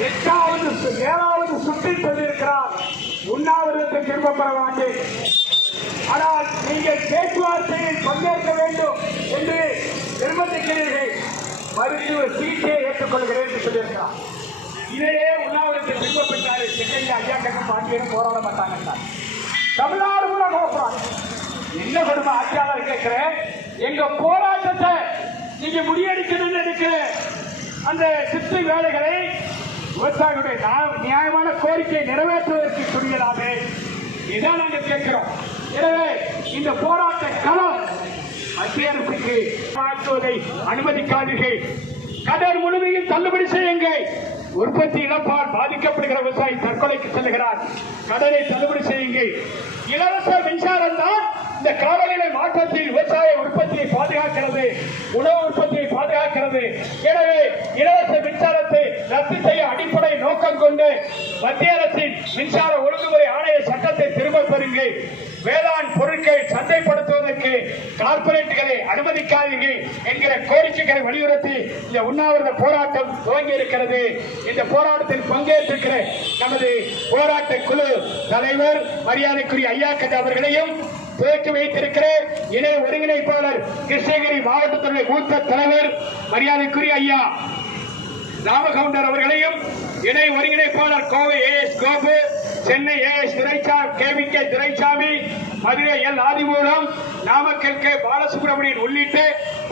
எட்டாவது சு- ஏழாவது சுற்றி சொல்லியிருக்கிறார் உண்ணாவிரதத்தை திரும்ப பெற மாட்டேன் ஆனால் நீங்கள் பேச்சுவார்த்தையில் பங்கேற்க வேண்டும் என்று நிர்பந்திக்கிறீர்கள் மருத்துவ சிகிச்சையை ஏற்றுக்கொள்கிறேன் என்று சொல்லியிருக்கிறார். இதையே உண்ணாவிரத்தை திரும்ப பெற்றாரு சென்னையில் ஐயா கண்ணு பாண்டியரும் போராட மாட்டாங்க தமிழ்நாடு கூட கோபுறாங்க என்ன கொடுமை ஆட்சியாளர் கேட்கிறேன். எங்க போராட்டத்தை நீங்க முறியடிக்கணும்னு இருக்கிற அந்த சித்து வேலைகளை விவசாயிகளுடைய நியா- நியாயமான கோரிக்கையை நிறைவேற்றுவதற்கு துணியலாமே இதான் நாங்கள் கேட்கிறோம். எனவே இந்த போராட்ட களம் மத்திய அரசுக்கு மாற்றுவதை அனுமதிக்காதீர்கள். கடன் முழுமையும் தள்ளுபடி செய்யுங்கள். உற்பத்தி இழப்பால் பாதிக்கப்படுகிற விவசாயி தற்கொலைக்கு செல்கிறார் கடனை தள்ளுபடி செய்யுங்கள். இலவச மின்சாரம் தான் இந்த காலநிலை மாற்றத்தில் விவசாய உற்பத்தியை பாதுகாக்கிறது உணவு உற்பத்தியை பாதுகாக்கிறது. எனவே இலவச மின்சாரத்தை ரத்து செய்ய அடிப்படை நோக்கம் கொண்டு மத்திய அரசின் மின்சார ஒழுங்குமுறை ஆணைய சட்டத்தை திரும்ப பெறுங்கள். வேளாண் பொருட்களை சந்தைப்படுத்துவதற்கு கார்ப்பரேட்டுகளை அனுமதிக்காதீர்கள் என்கிற கோரிக்கைகளை வலியுறுத்தி இந்த உண்ணாவிரத போராட்டம் துவங்கி இருக்கிறது. இந்த போராட்டத்தில் பங்கேற்றிருக்கிற நமது போராட்ட குழு தலைவர் மரியாதைக்குரிய ஐயா கஜா அவர்களையும் துவக்கி வைத்திருக்கிற இணை ஒருங்கிணைப்பாளர் கிருஷ்ணகிரி மாவட்டத்தினுடைய மூத்த தலைவர் மரியாதைக்குரிய ஐயா ராமகவுண்டர் அவர்களையும் இணை ஒருங்கிணைப்பாளர் Kovai AS Gopu Chennai AS Duraisamy KV K Duraisamy Madurai L Adimoolam Namakkal K Balasubramanian உள்ளிட்ட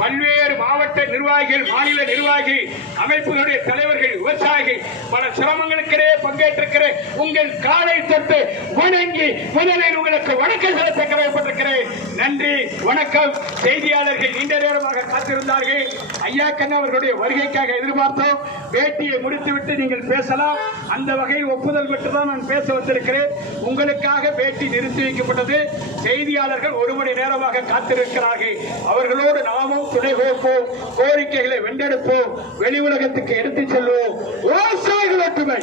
பல்வேறு மாவட்ட நிர்வாகிகள் மாநில நிர்வாகி அமைப்புகளுடைய தலைவர்கள் விவசாயிகள் பல சிரமங்களுக்கிடையே பங்கேற்றிருக்கிற உங்கள் காலை தொட்டு வணங்கி முதலில் உங்களுக்கு வணக்கம் செலுத்த கடமைப்பட்டிருக்கிறேன். நன்றி வணக்கம். செய்தியாளர்கள் நீண்ட நேரமாக காத்திருந்தார்கள். ஐயா கண்ணா அவர்களுடைய வருகைக்காக எதிர்பார்த்தோம். பேட்டியை முடித்துவிட்டு நீங்கள் பேசலாம். அந்த வகையில் ஒப்புதல் பெற்று தான் நான் பேச வந்திருக்கிறேன். உங்களுக்காக பேட்டி நிறுத்தி வைக்கப்பட்டது. செய்தியாளர்கள் ஒரு மணி நேரமாக காத்திருக்கிறார்கள். அவர்களோடு நாமும் துணை கோப்போம் கோரிக்கைகளை வென்றெடுப்போம் வெளி உலகத்துக்கு எடுத்துச் செல்வோம். விவசாயிகள் ஒற்றுமை